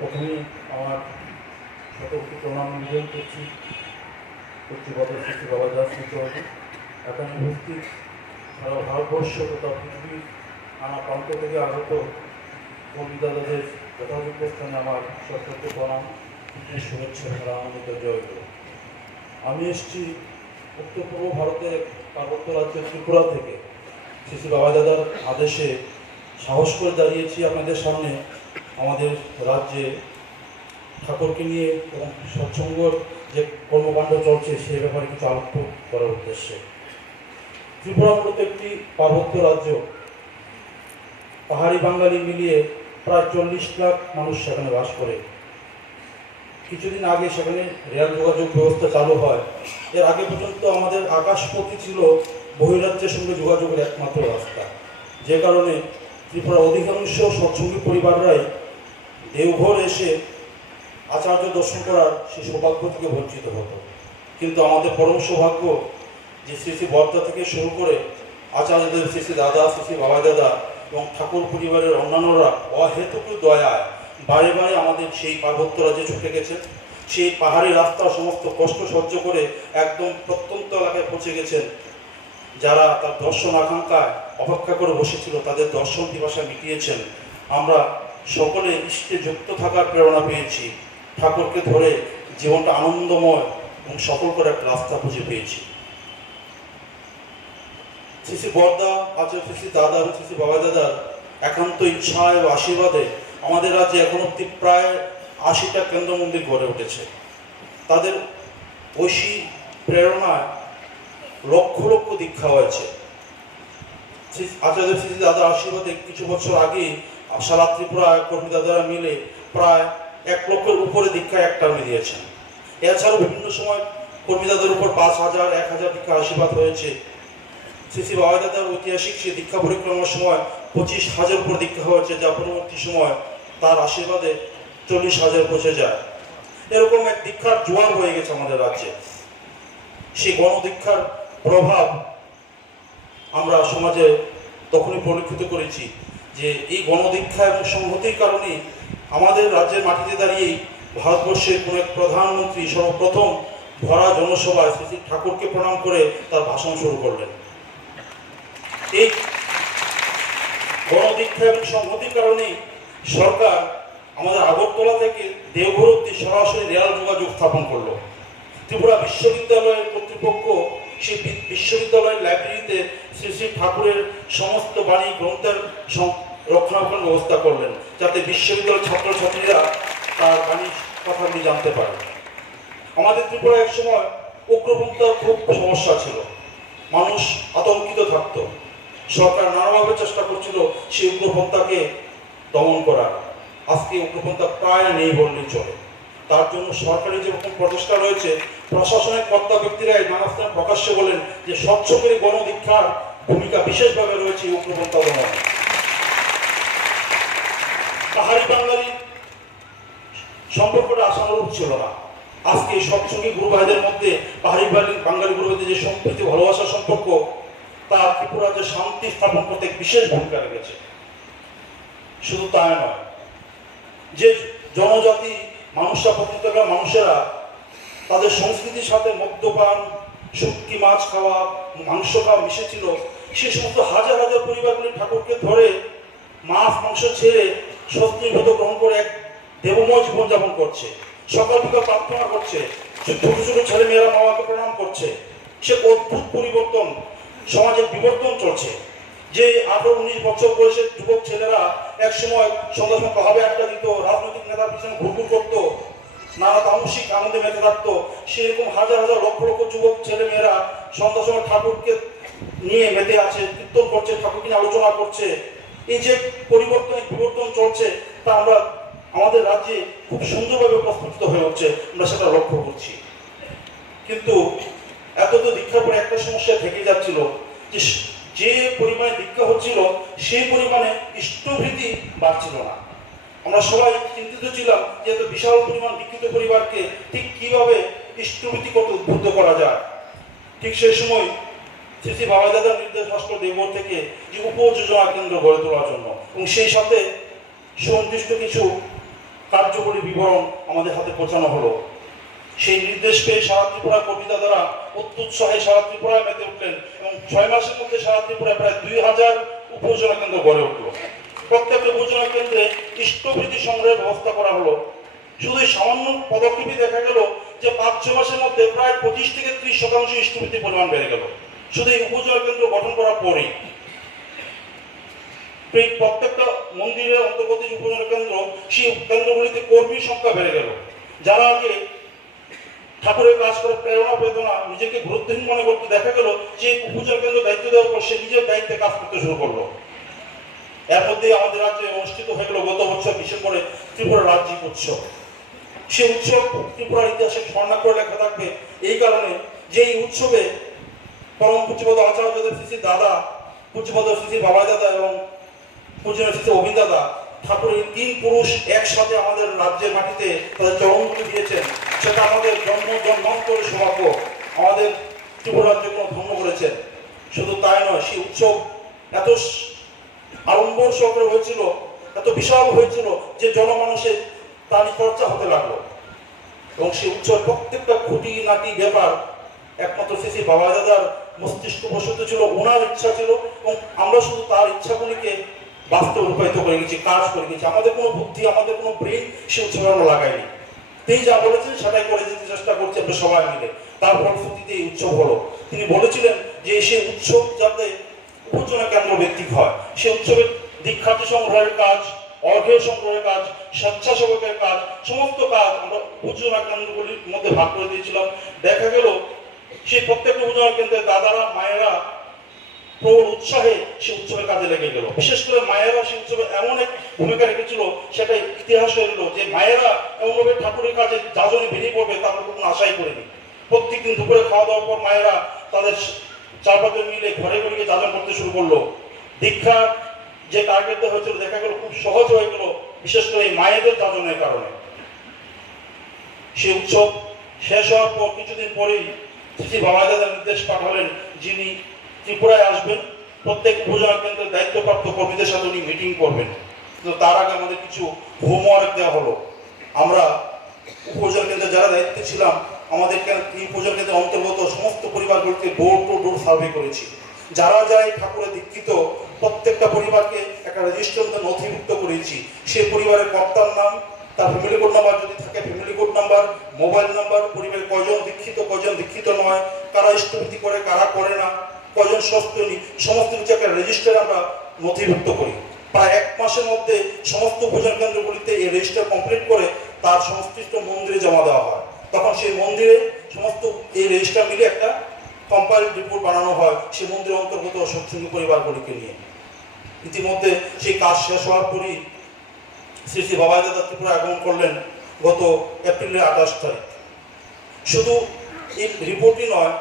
প্রথমেই আমার শতকোটি প্রণাম নিবেদন করছি কর্তৃপক্ষ শ্রী বাবাদাস চৌধুরী। এখানে উপস্থিত সারা ভারতবর্ষ তথা পৃথিবীর নানা প্রান্ত থেকে আগত কর্মীদাদাদের যথাযোগ্য স্থানে আমার শতকোটি প্রণাম, শুভেচ্ছা, সারা আনন্দিত জয় করুন। আমি এসেছি উত্তর পূর্ব ভারতের পার্বত্য রাজ্য ত্রিপুরা থেকে। শ্রী বাবাদাদার আদেশে সাহস করে দাঁড়িয়েছি আপনাদের সামনে আমাদের রাজ্যে ঠাকুরকে নিয়ে এবং সৎসঙ্গর যে কর্মকাণ্ড চলছে সে ব্যাপারে কিছু আলোক করার উদ্দেশ্যে। ত্রিপুরা মূলত একটি পার্বত্য রাজ্য, পাহাড়ি বাঙালি মিলিয়ে প্রায় 40 লাখ মানুষ সেখানে বাস করে। কিছুদিন আগে সেখানে রেল যোগাযোগ ব্যবস্থা চালু হয়। এর আগে পর্যন্ত আমাদের আকাশপথই ছিল বহিরাজ্যের সঙ্গে যোগাযোগের একমাত্র রাস্তা, যে কারণে ত্রিপুরার অধিকাংশ সৎসঙ্গী পরিবাররাই দেওঘর এসে আচার্য দর্শন করার সেই সৌভাগ্য থেকে বঞ্চিত হতো। কিন্তু আমাদের পরম সৌভাগ্য যে শ্রী শ্রী বর্দা থেকে শুরু করে আচার্যদেব, শ্রী শ্রী দাদা, শ্রী শ্রী বাবা দাদা এবং ঠাকুর পরিবারের অন্যান্যরা অহেতুক দয়ায় বারে বারে আমাদের সেই পার্বত্য রাজ্যে ছুটে গেছে। সেই পাহাড়ি রাস্তার সমস্ত কষ্ট সহ্য করে একদম প্রত্যন্ত এলাকায় পৌঁছে গেছেন। যারা তার দর্শন আকাঙ্ক্ষায় অপেক্ষা করে বসেছিল তাদের দর্শন পিপাসা মিটিয়েছেন। আমরা সকলে ইষ্টে যুক্ত থাকার প্রেরণা পেয়েছি। ঠাকুরকে ধরে জীবনটা আনন্দময় এবং সফল করে একটা রাস্তা খুঁজে পেয়েছি। শ্রী শ্রী বর্দা, আচার্য শ্রী শ্রী দাদা এবং শ্রী শ্রী বাবা দাদার একান্ত ইচ্ছায় ও আশীর্বাদে আমাদের রাজ্যে এখন অব্দি প্রায় 80টা কেন্দ্র মন্দির গড়ে উঠেছে। তাদের ঐশী প্রেরণায় লক্ষ লক্ষ দীক্ষা হয়েছে। আচার্য শ্রী শ্রী দাদার আশীর্বাদে কিছু বছর আগে সারা ত্রিপুরা কর্মী দাদারা মিলে প্রায় 1 লক্ষের উপরে দীক্ষা এক টার্মে দিয়েছেন। এছাড়াও বিভিন্ন সময় কর্মী দাদার উপর 5000, 1000 দীক্ষা আশীর্বাদ হয়েছে। শ্রী শ্রী বাবা দাদার ঐতিহাসিক সে দীক্ষা পরিক্রমার সময় 25,000 উপর দীক্ষা হয়েছে, যা পরবর্তী সময় তার আশীর্বাদে 40,000 পৌঁছে যায়। এরকম এক দীক্ষার জোয়ার হয়ে গেছে আমাদের রাজ্যে। সেই গণদীক্ষার প্রভাব আমরা সমাজে তখনই পরিলক্ষিত করেছি যে এই গণদীক্ষা এবং সংহতির কারণে আমাদের রাজ্যের মাটিতে দাঁড়িয়েই ভারতবর্ষের কোন এক প্রধানমন্ত্রী সর্বপ্রথম ভরা জনসভায় শ্রী শ্রী ঠাকুরকে প্রণাম করে তার ভাষণ শুরু করলেন। এই গণদীক্ষা এবং সংহতির কারণেই সরকার আমাদের আগরতলা থেকে দেওঘর অব্দি সরাসরি রেল যোগাযোগ স্থাপন করলো। ত্রিপুরা বিশ্ববিদ্যালয়ের কর্তৃপক্ষ সেই বিশ্ববিদ্যালয়ের লাইব্রেরিতে শ্রী শ্রী ঠাকুরের সমস্ত বাণী গ্রন্থের রক্ষণাবেক্ষণ ব্যবস্থা করলেন, যাতে বিশ্ববিদ্যালয়ের ছাত্রছাত্রীরা তার বাণীর কথাগুলি জানতে পারে। আমাদের ত্রিপুরায় এক সময় উগ্রপন্থার খুব সমস্যা ছিল, মানুষ আতঙ্কিত থাকত। সরকার নানাভাবে চেষ্টা করছিল সেই উগ্রপন্থাকে দমন করার। আজকে উগ্রপন্থা প্রায় নেই বললেই চলে। তার জন্য সরকারি যেরকম প্রচেষ্টা রয়েছে, প্রশাসনিক কর্তা ব্যক্তিরা নানা স্থানে প্রকাশ্যে বলেন যে স্বচ্ছকারী গণদীক্ষার ভূমিকা বিশেষভাবে রয়েছে এই উগ্রপন্থা দমনে। পাহাড়ি বাঙালি সম্পর্কটা আশানুরূপ ছিল না। আজকে সৎসঙ্গী গুরু ভাইদের মধ্যে পাহাড়ি বাঙালি গুরু ভাইদের যে সম্প্রীতি ভালোবাসার সম্পর্ক, তা ত্রিপুরা যে শান্তি স্থাপন করতে বিশেষ ভূমিকা রেখেছে। শুধু তাই নয়, যে জনজাতি মানুষরা, প্রত্যেকটা মানুষেরা তাদের সংস্কৃতির সাথে মদ্যপান, শুটকি মাছ খাওয়া, মাংস খাওয়া মিশেছিল, সে সমস্ত হাজার হাজার পরিবারগুলি ঠাকুরকে ধরে মাছ মাংস ছেড়ে স্বস্তির ব্রত গ্রহণ করে এক দেবময় জীবনযাপন করছে। সকাল বিকাল প্রার্থনা করছে, ছোট ছোট ছেলে মেয়েরা মা বাবাকে প্রণাম করছে। সে অদ্ভুত পরিবর্তন, সমাজের বিবর্তন চলছে। যে 18-19 বছর বয়সের যুবক ছেলেরা এক সময় সন্ধ্যা সময় পাহাড়ে আড্ডা দিত, রাজনৈতিক নেতার পিছনে ঘুরঘুর করতো, নানা তামসিক আনন্দে মেতে থাকতো, সেরকম হাজার হাজার লক্ষ লক্ষ যুবক ছেলে মেয়েরা সন্ধ্যার সময় ঠাকুরকে নিয়ে মেতে আছে, কীর্তন করছে, ঠাকুরকে নিয়ে আলোচনা করছে। এই যে পরিবর্তন, বিবর্তন চলছে, তা আমরা আমাদের রাজ্যে খুব সুন্দরভাবে প্রস্ফুটিত হয়ে উঠছে, আমরা সেটা লক্ষ্য করছি। কিন্তু এত তো দীক্ষার পরে একটা সমস্যা থেকে যাচ্ছিল, যে পরিমাণে দীক্ষা হচ্ছিল সেই পরিমাণে ইষ্টভৃতি বাড়ছিল না। আমরা সবাই চিন্তিত ছিলাম যে এত বিশাল পরিমাণ দীক্ষিত পরিবারকে ঠিক কিভাবে ইষ্টভৃতি করতে উদ্বুদ্ধ করা যায়। ঠিক সেই সময় শ্রী শ্রী বাবা দাদার নির্দেশ ভাস্কর দেওঘর থেকে যে উপযোজনা কেন্দ্র গড়ে তোলার জন্য এবং সেই সাথে সুনির্দিষ্ট কিছু কার্যকরী বিবরণ আমাদের হাতে পৌঁছানো হলো। সেই নির্দেশ পেয়ে সারা ত্রিপুরা কবিতা দ্বারা অত্যুৎসাহে সারা ত্রিপুরায় মেতে উঠলেন এবং 6 মাসের মধ্যে সারা ত্রিপুরায় প্রায় 2000 উপজেলা কেন্দ্র গড়ে উঠল। প্রত্যেক উপজেলা কেন্দ্রে ইষ্টভৃতি সংগ্রহের ব্যবস্থা করা হলো। শুধু সামান্য পদক্ষেপই দেখা গেল যে 5-6 মাসের মধ্যে প্রায় 25 থেকে 30% ইষ্টভৃতি পরিমাণ বেড়ে গেল শুধু এই উপজেলা কেন্দ্র গঠন করার পরেই। প্রত্যেকটা মন্দিরের অন্তর্গত উপজেলা কেন্দ্র, সেই কেন্দ্রগুলিতে কর্মীর সংখ্যা বেড়ে গেল। যারা আগে ঠাকুরের কাজ করে প্রেরণা পেত না, নিজেকে গুরুত্বহীন মনে করতে, দেখা গেল যে উপজেলা কেন্দ্র দায়িত্ব দেওয়ার পর সে নিজের দায়িত্বে কাজ করতে শুরু করলো। এর মধ্যে আমাদের রাজ্যে অনুষ্ঠিত হয়ে গেল গত বছর ডিসেম্বরে ত্রিপুরা রাজ্যিক উৎসব। সে উৎসব ত্রিপুরার ইতিহাসে স্বর্ণাক্ষরে লেখা থাকবে এই কারণে যে এই উৎসবে পরম পূজ্যপদ আচার্যদের শ্রী দাদা, পূজ্যপদ শ্রী বাবা দাদা এবং পূজনীয় শ্রী অভিন দাদা ঠাকুরের 3 পুরুষ একসাথে আমাদের রাজ্যের মাটিতে তাদের চরণগুলি দিয়েছেন। সেটা আমাদের জন্মান্তরের সৌভাগ্য, আমাদের ত্রিপুরা রাজ্যকে ধন্য করেছেন। শুধু তাই নয়, সেই উৎসব এত আড়ম্বর সহকারে হয়েছিল, এত বিশাল হয়েছিল যে জনমানুষের তার চর্চা হতে লাগলো এবং সেই উৎসব প্রত্যেকটা খুঁটি নাটি ব্যাপার একমাত্র শ্রী বাবা দাদার মস্তিষ্ক বসত ছিল, ওনার ইচ্ছা ছিল এবং আমরা শুধু তার ইচ্ছাগুলিকে বাস্তব রূপায়িত করে গেছি, কাজ করে গেছি। আমাদের কোনো বুদ্ধি, আমাদের কোনো ব্রেন সে উৎসবে আমরা লাগাইনি। তিনি যা বলেছেন সেটাই করে যেতে চেষ্টা করছি আমরা সবাই মিলে। তার ফলশ্রুতিতে এই উৎসব হলো। তিনি বলেছিলেন যে সেই উৎসব যাতে উপজেলা কেন্দ্র ভিত্তিক হয়, সে উৎসবের দীক্ষার্থী সংগ্রহের কাজ, অর্ঘ্য সংগ্রহের কাজ, স্বেচ্ছাসেবকের কাজ, সমস্ত কাজ আমরা উপজেলা কেন্দ্রগুলির মধ্যে ভাগ করে দিয়েছিলাম। দেখা গেল সেই প্রত্যেকটা উপজেলা কেন্দ্রের দাদারা, মায়েরা প্রবল উৎসাহে সে উৎসবের কাজে লেগে গেল। বিশেষ করে মায়েরা সে উৎসবে এমন এক ভূমিকা রেখেছিল, সেটা ইতিহাস হয়ে গেল যে মায়েরা এমনভাবে ঠাকুরের কাজে যাজনে বেরিয়ে পড়বে তা আমরা কোনো আশাই করিনি। প্রত্যেকদিন দুপুরে খাওয়া দাওয়ার পর মায়েরা তাদের 4-5 মিলে ঘরে ঘরে যাজন করতে শুরু করলো। দীক্ষা যে টার্গেট দেওয়া হয়েছিল দেখা গেল খুব সহজ হয়ে গেল, বিশেষ করে এই মায়েদের যাজনের কারণে। সে উৎসব শেষ হওয়ার পর কিছুদিন পরেই শ্রী বাবা দাদা নির্দেশ পাঠালেন যিনি ত্রিপুরায় আসবেন প্রত্যেক উপজেলা কেন্দ্রের দায়িত্বপ্রাপ্ত কর্মীদের সাথে উনি মিটিং করবেন। তো তার আগে আমাদের কিছু হোমওয়ার্ক দেওয়া হলো। আমরা উপজেলা কেন্দ্রে যারা দায়িত্বে ছিলাম, আমাদের এই উপজেলা কেন্দ্রের অন্তর্গত সমস্ত পরিবারগুলিকে ডোর টু ডোর সার্ভে করেছি। যারা যায় ঠাকুরের দীক্ষিত প্রত্যেকটা পরিবারকে একটা রেজিস্টার মধ্যে নথিভুক্ত করেছি। সেই পরিবারের কর্তার নাম, তার ফ্যামিলি কোড নাম্বার যদি থাকে family code number, mobile number, পরিবারের কজন দীক্ষিত নয়, কারা ইষ্টভৃতি করে, কারা করে না, কজন সস্তনী, সমস্ত কিছু একটা রেজিস্টার আমরা নথিভুক্ত করি। প্রায় 1 মাসের মধ্যে সমস্ত উপজেলা কেন্দ্রগুলিতে এই রেজিস্টার কমপ্লিট করে তার সংশ্লিষ্ট মন্দিরে জমা দেওয়া হয়। তখন সেই মন্দিরে সমস্ত এই রেজিস্টার মিলে একটা কম্পাইল রিপোর্ট বানানো হয় সেই মন্দিরের অন্তর্গত সৎসঙ্গী পরিবারগুলিকে নিয়ে। ইতিমধ্যে সেই কাজ শেষ হওয়ার পরই শ্রী শ্রী বাবা দাদা ত্রিপুরা আগমন করলেন গত এপ্রিলের 28 তারিখ। শুধু এই রিপোর্টই নয়,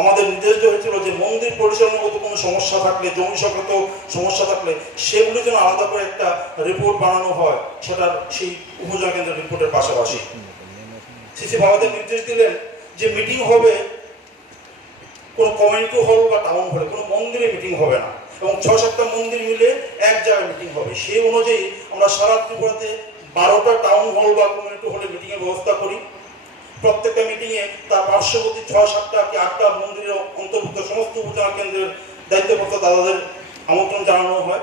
আমাদের নির্দেশ হয়েছিল যে মন্দির পরিচালনাগত কোনো সমস্যা থাকলে, জমি সংক্রান্ত সমস্যা থাকলে সেগুলির জন্য আলাদা করে একটা রিপোর্ট বানানো হয়, সেটার সেই উপজেলা কেন্দ্রের রিপোর্টের পাশাপাশি শ্রী শ্রী বাবাদের নির্দেশ দিলেন যে মিটিং হবে কোনো কমিউনিটি হল বা টাউন হলে, কোনো মন্দিরে মিটিং হবে না এবং 6-7টা মন্দির মিলে এক জায়গায় মিটিং হবে। সেই অনুযায়ী আমরা সারা ত্রিপুরাতে 12টা টাউন হল বা কমিউনিটি হলে মিটিংয়ের ব্যবস্থা করি। প্রত্যেকটা মিটিংয়ে তার পার্শ্ববর্তী 6-7টা কি 8টা মন্দিরের অন্তর্ভুক্ত সমস্ত উপজেলা কেন্দ্রের দায়িত্বপ্রাপ্ত দাদাদের আমন্ত্রণ জানানো হয়।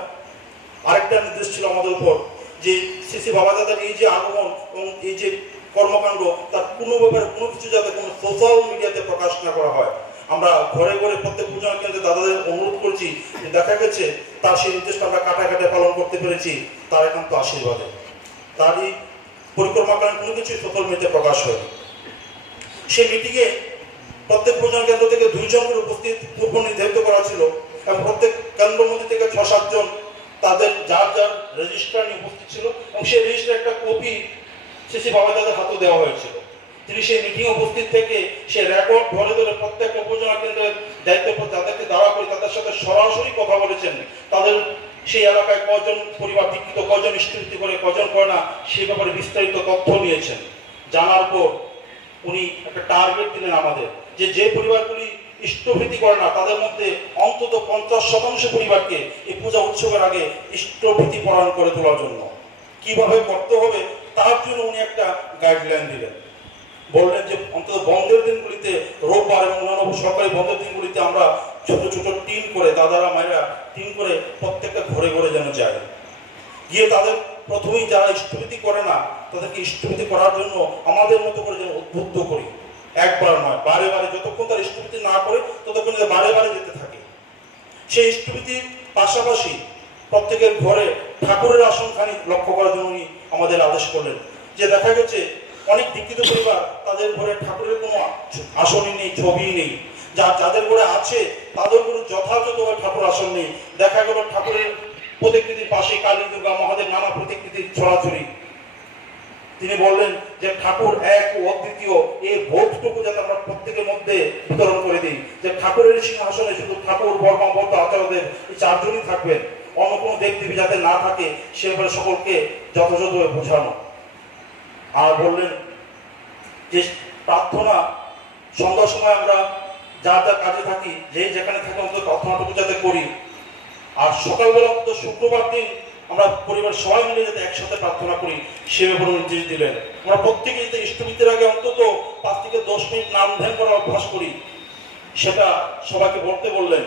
আরেকটা নির্দেশ ছিল আমাদের উপর যে শ্রী শ্রী বাবা দাদার এই যে আগমন এবং এই যে কর্মকাণ্ড তার কোনো ব্যাপারে কোনো কিছু যাতে কোনো সোশ্যাল মিডিয়াতে প্রকাশ না করা হয়। আমরা ঘরে ঘরে প্রত্যেক উপজেলা কেন্দ্রে দাদাদের অনুরোধ করছি যে দেখা গেছে তার সেই নির্দেশটা আমরা কাটাকাটে পালন করতে পেরেছি তার একান্ত আশীর্বাদে। তার এই পরিক্রমাকালীন কোনো কিছু সোশ্যাল মিডিয়াতে প্রকাশ হয়নি। সেই মিটিংয়ে প্রত্যেক উপজেলা কেন্দ্র থেকে 2 জনের উপস্থিত পূর্ব নির্ধারিত করা ছিল এবং প্রত্যেক কেন্দ্র মধ্যে থেকে 6-7 জন তাদের যার রেজিস্টার নিয়ে উপস্থিত ছিল এবং সেই রেজিস্টার একটা কপি শ্রী বাবা দাদার হাতে দেওয়া হয়েছিল। তিনি সেই মিটিংয়ে উপস্থিত থেকে সে রেকর্ড ধরে ধরে প্রত্যেক উপজেলা কেন্দ্রের দায়িত্ব যাদেরকে দাঁড়া করে তাদের সাথে সরাসরি কথা বলেছেন। তাদের সেই এলাকায় কজন পরিবার দীক্ষিত, কজন ইষ্টভৃতি করে, কজন করে না, সেই ব্যাপারে বিস্তারিত তথ্য নিয়েছেন। জানার পর উনি একটা টার্গেট দিলেন আমাদের যে পরিবারগুলি ইষ্টভৃতি করে না তাদের মধ্যে অন্তত 50% পরিবারকে এই পূজা উৎসবের আগে ইষ্টভৃতি পরায়ণ করে তোলার জন্য। কিভাবে করতে হবে তার জন্য উনি একটা গাইডলাইন দিলেন। বললেন যে অন্তত বন্ধের দিনগুলিতে, রোববার এবং অন্যান্য সরকারি বন্ধের দিনগুলিতে আমরা ছোট ছোট টিম করে, দাদারা মায়েরা টিম করে প্রত্যেকটা ঘরে ঘরে যেন যায়, গিয়ে তাদের প্রথমেই যারা ইষ্টভীতি করে না তাদেরকে ইষ্টভীতি করার জন্য আমাদের মতো করে যেন উদ্বুদ্ধ করি। একবার নয়, বারে বারে, যতক্ষণ তার ইষ্টভীতি না করে ততক্ষণ বারে বারে যেতে থাকে। সেই ইষ্টভীতির পাশাপাশি প্রত্যেকের ঘরে ঠাকুরের আসনখানি লক্ষ্য করার জন্য উনি আমাদের আদেশ করলেন। যে দেখা গেছে অনেক দীক্ষিত পরিবার তাদের ঘরে ঠাকুরের কোনো আসনই নেই, ছবিই নেই, যাদের ঘরে আছে তাদের ঘরে যথাযথভাবে ঠাকুর আসন নেই। দেখা গেল ঠাকুরের প্রতিকৃতির পাশে কালী, দুর্গা, মহাদেব নানা প্রতিকৃতির ছড়াছড়ি। তিনি বললেন যে ঠাকুর এক ও অদ্বিতীয়, এই বোধটুকু যাতে আমরা প্রত্যেকের মধ্যে বিতরণ করে দিই, যে ঠাকুরের সিংহাসনে শুধু ঠাকুর, বর্মা, বৌদ্ধ, আচার্যদেব এই চারজনই থাকবেন, অন্য কোনো দেবদেবী যাতে না থাকে সে ব্যাপারে সকলকে যথাযথভাবে বোঝানো। আর বললেন যে প্রার্থনা সন্ধ্যার সময় আমরা যা যা কাজে থাকি, যে যেখানে থাকি অন্তত প্রার্থনাটুকু যাতে করি। আর সকালবেলা অন্তত শুক্রবার দিন আমরা পরিবার সবাই মিলে যাতে একসাথে প্রার্থনা করি সে ব্যাপারে নির্দেশ দিলেন। আমরা প্রত্যেকে যাতে ইষ্টভীতির আগে অন্তত 5 থেকে 10 মিনিট নাম ধ্যান করার অভ্যাস করি, সেটা সবাইকে বলতে বললেন।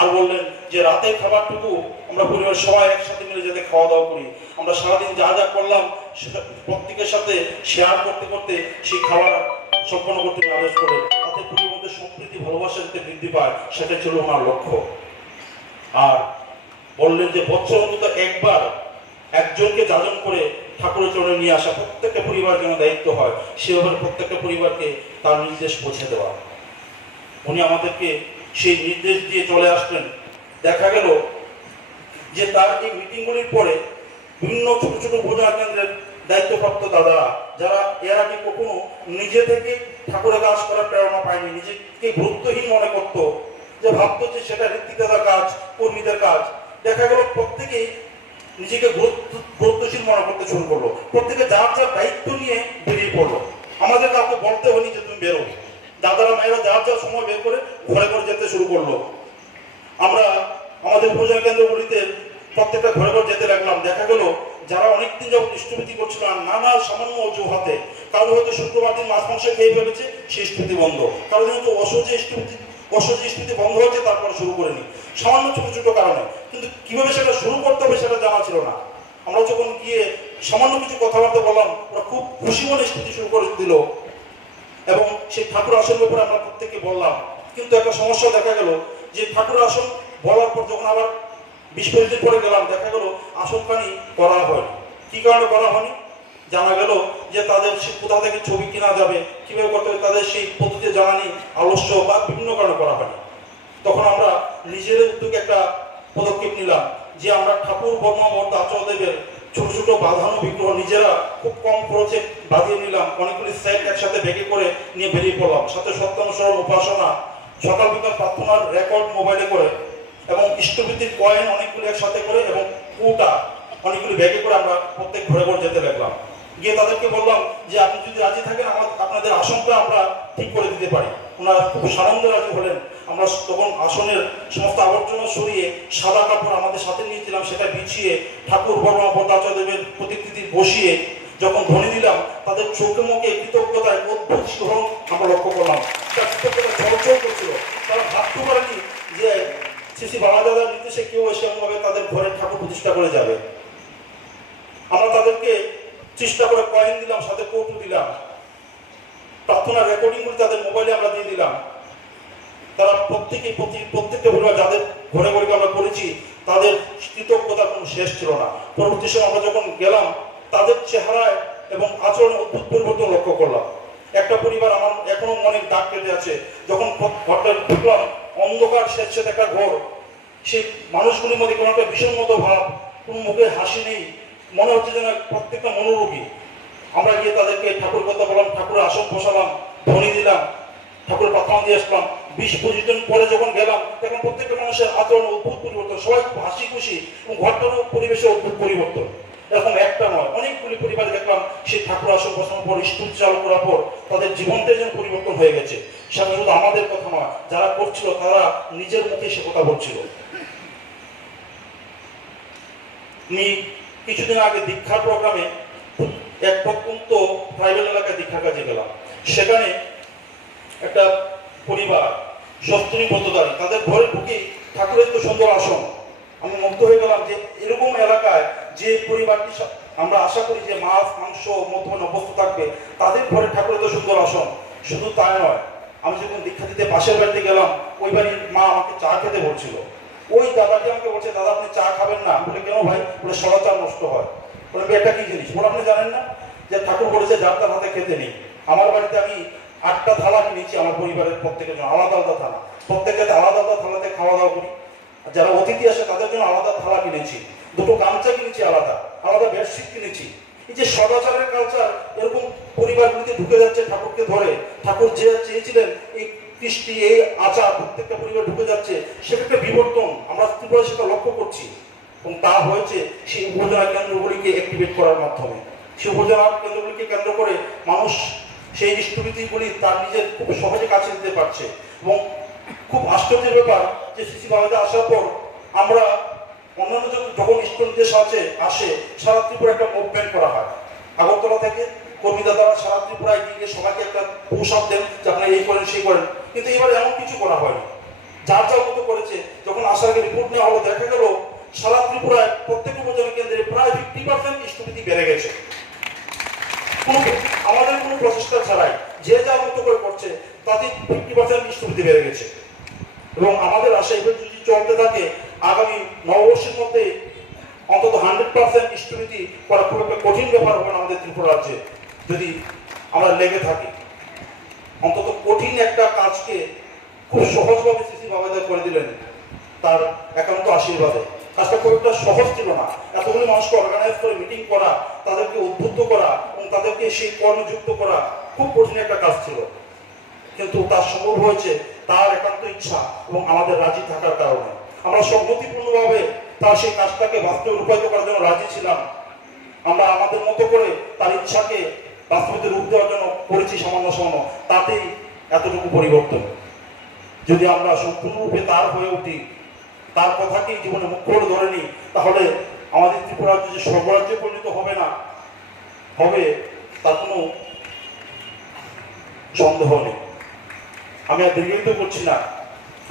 আর বললেন যে রাতের খাবারটুকু আমরা পরিবার সবাই একসাথে মিলে যাতে খাওয়া দাওয়া করি। আমরা সারাদিন যা যা করলাম সেটা প্রত্যেকের সাথে শেয়ার করতে করতে সেই খাবার সম্পন্ন করতে আদেশ করেন, তাতে পরিবারের মধ্যে সম্প্রীতি, ভালোবাসা যাতে বৃদ্ধি পায় সেটা ছিল ওনার লক্ষ্য। আর বললেন যে বছর অন্তত একবার একজনকে যাজন করে ঠাকুরের চরণে নিয়ে আসা প্রত্যেকটা পরিবার যেন দায়িত্ব হয়, সে ব্যাপারে প্রত্যেকটা পরিবারকে তার নির্দেশ পৌঁছে দেওয়া। উনি আমাদেরকে সেই নির্দেশ দিয়ে চলে আসলেন। দেখা গেল যে তার এই মিটিংগুলির পরে বিভিন্ন ছোট ছোট উপজেলা কেন্দ্রের দায়িত্বপ্রাপ্ত দাদারা, যারা এর আগে কখনো নিজে থেকে ঠাকুরের কাজ করার প্রেরণা পায়নি, নিজেকে গুরুত্বহীন মনে করতো, যে ভাবতো যে সেটা ঋত্বিকদার কাজ, কর্মীদের কাজ, দেখা গেল প্রত্যেকেই নিজেকে গুরুত্বশীল মনে করতে শুরু করলো। প্রত্যেকে যার যার দায়িত্ব নিয়ে বেরিয়ে পড়লো। আমাদের কাউকে বলতে হয়নি যে তুমি বেরো, দাদারা মায়েরা যার যার সময় বের করে ঘরে ঘরে যেতে শুরু করলো। আমরা আমাদের উপজেলা কেন্দ্রগুলিতে প্রত্যেকটা ঘরে ঘরে যেতে লাগলাম। দেখা গেল যারা অনেকদিন যাবত ইষ্টভীতি করছিল আর নানা সামান্য অজুহাতে, কারো হয়তো শুক্রবার দিন মাছ মাংস খেয়ে ফেলেছে, সেই ইষ্টভীতি বন্ধ, কারো হয়তো অসহজে ইষ্টভীতি বন্ধ হয়েছে তারপরে শুরু করেনি, সামান্য ছোট ছোট কারণে। কিন্তু কিভাবে সেটা শুরু করতে হবে সেটা জানা ছিল না। আমরা যখন গিয়ে সামান্য কিছু কথাবার্তা বললাম, ওরা খুব খুশি মনে ইষ্টভীতি শুরু করে দিল এবং সেই ঠাকুর আসন ব্যাপারে আমরা প্রত্যেককে বললাম। কিন্তু একটা সমস্যা দেখা গেল যে ঠাকুর আসন বলার পর যখন আবার 20-25 দিন পরে গেলাম, দেখা গেল আসনখানি করা হয়নি। কি কারণে করা হয়নি? জানা গেল যে তাদের কোথা থেকে ছবি কেনা যাবে, কিভাবে করতে হবে, তাদের সেই পদ্ধতি জানা নেই, আলস্য বা বিভিন্ন কারণে করা হয়নি। তখন আমরা নিজেদের উদ্যোগে একটা পদক্ষেপ নিলাম যে আমরা ঠাকুর, বর্মা, বৌদ্ধ, আচার্যদেবের ছোট ছোট বাঁধানো বিগ্রহ নিজেরা খুব কম খরচে বাঁধিয়ে নিলাম। অনেকগুলি সেট একসাথে ব্যাগে করে নিয়ে বেরিয়ে পড়লাম। সাথে সত্যানুসরণ, উপাসনা, সকাল বিকাল প্রার্থনার রেকর্ড মোবাইলে করে এবং ইষ্টভীতির কয়েন অনেকগুলি একসাথে করে এবং কৌটা অনেকগুলি ব্যাগে করে আমরা প্রত্যেক ঘরে ঘরে যেতে লাগলাম। গিয়ে তাদেরকে বললাম যে আপনি যদি রাজি থাকেন আপনাদের আসনটা আমরা ঠিক করে দিতে পারি। ওনারা খুব সানন্দে রাজি হলেন। আমরা তখন আসনের সমস্ত আবর্জনা সরিয়ে সাদা কাপড় আমাদের সাথে নিয়েছিলাম, সেটা বিছিয়ে ঠাকুর, বর্মা, বৌদ্ধ, আচার্যদেবের প্রতিকৃতি বসিয়ে যখন ধ্বনি দিলাম, তাদের চোখে মুখে কৃতজ্ঞতায় অদ্ভুত শিহরণ আমরা লক্ষ্য করলাম। তার কৃতজ্ঞতা চলচল করছিল। তারা ভাবতে পারেনি যে শ্রী বাবা দাদার নির্দেশে কেউ এসে এমনভাবে তাদের ঘরের ঠাকুর প্রতিষ্ঠা করে যাবে। আমরা তাদেরকে চেষ্টা করে কয়েন দিলাম, সাথে কৌটু দিলাম, প্রার্থনার রেকর্ডিংগুলি তাদের মোবাইলে আমরা দিয়ে দিলাম। তারা প্রত্যেকটা পরিবার যাদের ঘরে ঘরে আমরা করেছি তাদের কৃতজ্ঞতার কোনো শেষ ছিল না। পরবর্তী সময় আমরা যখন গেলাম তাদের চেহারায় এবং আচরণে অদ্ভুত পরিবর্তন লক্ষ্য করলাম। একটা পরিবার আমার এখনো মনে দাগ কেটে আছে। যখন ঘরটা ঢুকলাম, অন্ধকার স্বেচ্ছাতে একটা ঘর, সেই মানুষগুলির মধ্যে কোনো একটা বিষণ্ণত ভাব, কোনো মুখে হাসি নেই, মনে হচ্ছে যেন প্রত্যেকটা মনোরোগী। আমরা গিয়ে তাদেরকে ঠাকুর কথা বললাম, ঠাকুরের আসন বসালাম, ধ্বনি দিলাম, ঠাকুরের প্রার্থনা দিয়ে আসলাম। 20-25 দিন পরে যখন গেলাম তখন প্রত্যেকটা মানুষের আচরণ অদ্ভুত পরিবর্তন, সবাই খুব হাসি খুশি এবং ঘরটারও পরিবেশে অদ্ভুত পরিবর্তন। এরকম একটা নয়, অনেকগুলি পরিবার দেখলাম সেই ঠাকুর আসন বসানোর পর, স্কুল চালু করার পর তাদের জীবনটাই যেন পরিবর্তন হয়ে গেছে। সেটা শুধু আমাদের কথা নয়, যারা করছিল তারা নিজের মুখে সে কথা বলছিল। আমি কিছুদিন আগে দীক্ষার প্রোগ্রামে খুব এক প্রত্যন্ত ট্রাইবেল এলাকায় দীক্ষা কাজে গেলাম। সেখানে একটা পরিবার সপ্তমী ব্রতধারী, তাদের ঘরে ঢুকে ঠাকুরের তো সুন্দর আসন। আমি মুগ্ধ হয়ে গেলাম যে এরকম এলাকায় যে পরিবারটি আমরা আশা করি যে মাছ মাংস মধ্যমে অভ্যস্ত থাকবে, তাদের ঘরে ঠাকুরের তো সুন্দর আসন। শুধু তাই নয়, আমি যখন দীক্ষা দিতে পাশের বাড়িতে গেলাম, ওই বাড়ির মা আমাকে চা খেতে বলছিল। ওই দাদাটি আমাকে বলছে, দাদা আপনি চা খাবেন না? বলে কেন ভাই? বলে সদাচার নষ্ট হয়। বলে এটা কি জিনিস? বলে আপনি জানেন না যে ঠাকুর বলেছে যার তার হাতে খেতে নেই। আমার বাড়িতে আমি 8টা থালা কিনেছি, আমার পরিবারের প্রত্যেকের জন্য আলাদা আলাদা থালা, প্রত্যেকে আলাদা আলাদা থালাতে খাওয়া দাওয়া করি। যারা অতিথি আসে তাদের জন্য আলাদা থালা কিনেছি, 2টো গামছা কিনেছি, আলাদা আলাদা বেডশিট কিনেছি। এই যে সদাচারের কালচার এরকম পরিবারগুলিতে ঢুকে যাচ্ছে ঠাকুরকে ধরে। ঠাকুর যে চেয়েছিলেন এই কৃষ্টি এই আচার প্রত্যেকটা পরিবার ঢুকে যাচ্ছে, সেটা একটা বিবর্তন আমরা ত্রিপুরা সেটা লক্ষ্য করছি। এবং তা হয়েছে সেই উপজেলা কেন্দ্রগুলিকে অ্যাক্টিভেট করার মাধ্যমে। সেই উপজেলা কেন্দ্রগুলিকে কেন্দ্র করে মানুষ সেই ইষ্টবিধিগুলি তার নিজের খুব সহজে কাছে দিতে পারছে। এবং খুব আশ্চর্যের ব্যাপার যে সিসি বাবাতে আসার পর আমরা অন্যান্য যখন ইষ্ট নির্দেশ আসে সারা ত্রিপুরা একটা মুভমেন্ট করা হয়। আগরতলা থেকে কর্মী দাদারা সারা ত্রিপুরায় গিয়ে সবাইকে একটা প্রসাদ দেন যে আপনারা এই করেন সেই করেন। কিন্তু এবার এমন কিছু করা হয়নি, যার যা মতো করেছে। যখন আসার আগে রিপোর্ট নেওয়া হলো, দেখা গেল সারা ত্রিপুরায় প্রত্যেক উপজেলা কেন্দ্রে প্রায় 50% ইষ্টবিধি বেড়ে গেছে। আমাদের কোনো প্রচেষ্টা ছাড়াই যে যার মতো করে করছে, তাতে 50% ইষ্টবিধি বেড়ে গেছে। এবং আমাদের আশা এবার যদি চলতে থাকে, আগামী নববর্ষের মধ্যে অন্তত 100% ইষ্টবিধি করা খুব একটা কঠিন ব্যাপার হবে না আমাদের ত্রিপুরা রাজ্যে, যদি আমরা লেগে থাকি। অন্তত কঠিন একটা কাজকে খুব সহজভাবে সিসি বাবাদের করে দিলেন তার একান্ত আশীর্বাদে। কাজটা খুব একটা সহজ ছিল না। এতগুলি মানুষকে অর্গানাইজ করে মিটিং করা, তাদেরকে উদ্বুদ্ধ করা এবং তাদেরকে সেই কর্মযুক্ত করা খুব কঠিন একটা কাজ ছিল। কিন্তু তার সম্ভব হয়েছে তার একান্ত ইচ্ছা এবং আমাদের রাজি থাকার কারণে। আমরা সম্মতিপূর্ণভাবে তার সেই কাজটাকে বাস্তবে রূপায়িত করার জন্য রাজি ছিলাম। আমরা আমাদের মতো করে তার ইচ্ছাকে বাস্তবে রূপ দেওয়ার জন্য করেছি সামান্য সামান্য, তাতেই এতটুকু পরিবর্তন। যদি আমরা সম্পূর্ণরূপে তার হয়ে উঠি, তার কথাকেই জীবনে মুখ্য করে ধরে নিই, তাহলে আমাদের ত্রিপুরা রাজ্য যে সর্বরাজ্যে পরিণত হবে না, হবে তার কোনো সন্দেহ নেই। আমি আর দীর্ঘায়িত করছি না।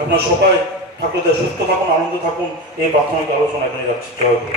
আপনারা সবাই ঠাকুরদের সুস্থ থাকুন, আনন্দ থাকুন, এই প্রাথমিক আলোচনা এখানে যাচ্ছে। জয় গুরু।